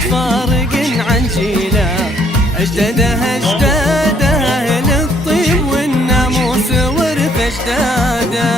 فارق عن جيله، أجداده أهل الطيب والناموس ورث أجداده.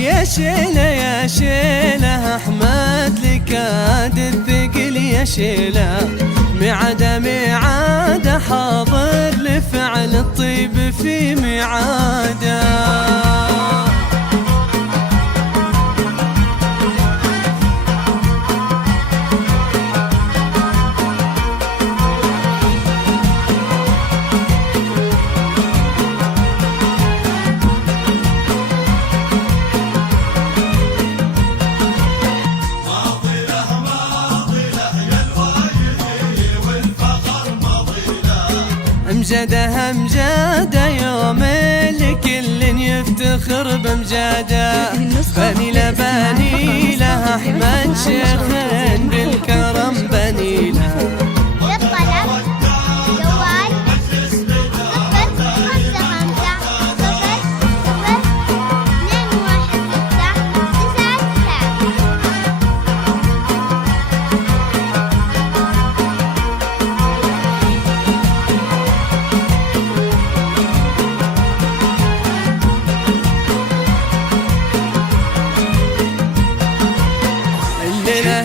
يا شيله أحمد لكاد الثقل يا شيله، ميعاده حاضر لفعل الطيب في ميعاده. أمجاده يوم لكل يفتخر بمجاده، بني له أحمد شيخ بالكرم بني له.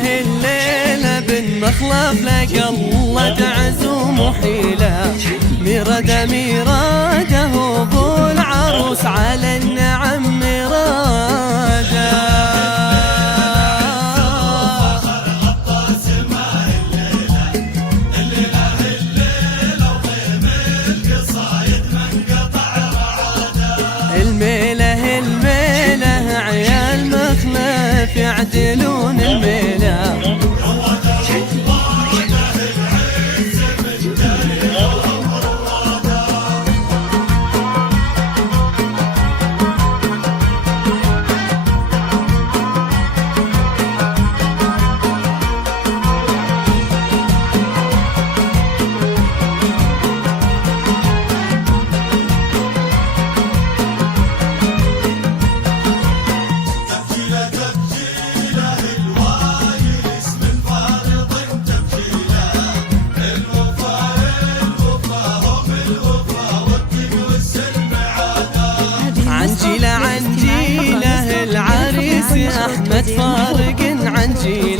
الليلة بالمخلف لقى الله تعزوم حيله، ميراده ابو العروس على النعم ميراده. الميله عيال مخلف يعدلون الميله. عن جيله العريس أحمد فارق عن جيله.